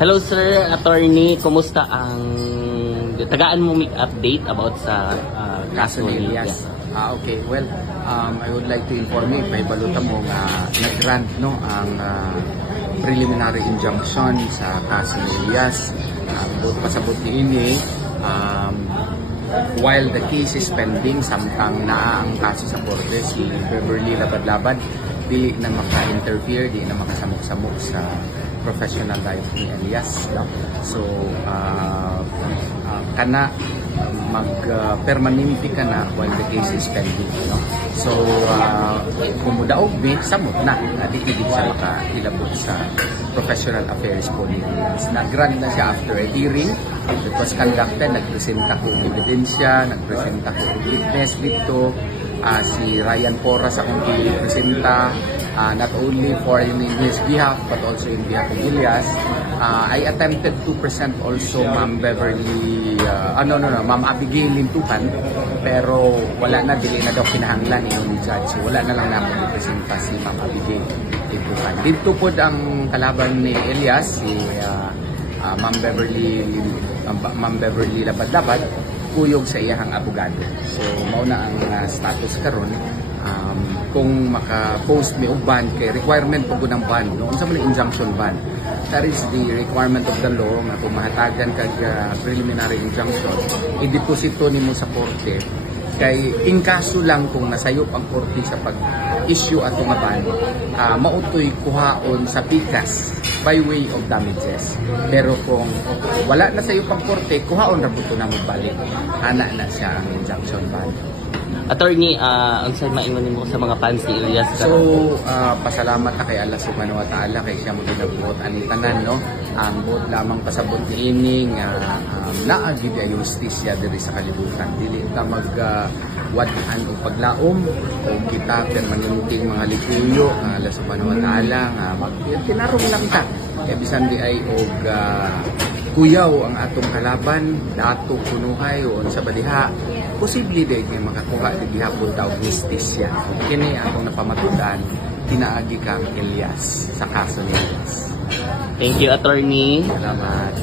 Hello sir, attorney, kumusta ang tagaan mo make update about sa kaso ni Elias? Okay, well, I would like to inform you, may balutan mo nga nag-grant no, ang preliminary injunction sa kaso ni Elias. Pasabot ni ini, while the case is pending, samtang naa ang kaso sa korte, si Beverly Labad-Labad di na maka-interfere, di na makasamok-samok sa professional life ni Elias. No? So, kana mag-permanente ka na while the case is pending. No? So, kung mudaog ni, samot na. Di siya makahilabot sa professional affairs po ni Elias. Nag-grant na siya after a hearing. It was conducted. Nagpresenta ko ebidensya, nagpresenta ko witness dito. Si Ryan Porras akong presenta, not only for in his behalf but also in behalf of Elias. I attempted to present also Ma'am Beverly, Ma'am Abigail Lintukan, pero wala na, dili na daw kinahanglan yung judge. So, wala na lang namin presenta si Ma'am Abigail Lintukan. Dito po ang kalaban ni Elias, si Ma'am Beverly Labad-Labad, kuyog sa iyahang abogado. So, mauna ang status karon. Kung maka-post may ban, kay requirement po ng ban, no? Unsa man ang injunction ban? That is the requirement of the law nga kung mahatagan kag preliminary injunction, i-deposito nimo sa korte. Kay in kaso lang kung nasayop ang korte sa pag-issue ato nga ban, mautoy kuhaon sa pikas by way of damages. Pero kung wala na sayop ang korte, kuhaon ra buto na mo balik. Ana na siya ang injunction ban. Attorney, unsay maingon nimo sa mga fans ni Elias? So, pasalamat na kay Allah subhanahu wa ta'ala kay siya mo ginabuot ani tanan, no? Ang buot lamang pasabot ni ining naagid ay justisya diri sa kalibutan. Dili ta wadaan o paglaom o kita permanenting mga lipuyo ang Allah subhanahu wa ta'ala nga magtinarong lang ta. Kaya bisan di ay og kuyaw ang atong kalaban, dato kunuhay o sa badiha, posible din nga makakuha di gihapon ta og justisya. Kini atong napamatudan tinaagi kang Elias sa kaso ni Elias. Thank you, attorney. Salamat.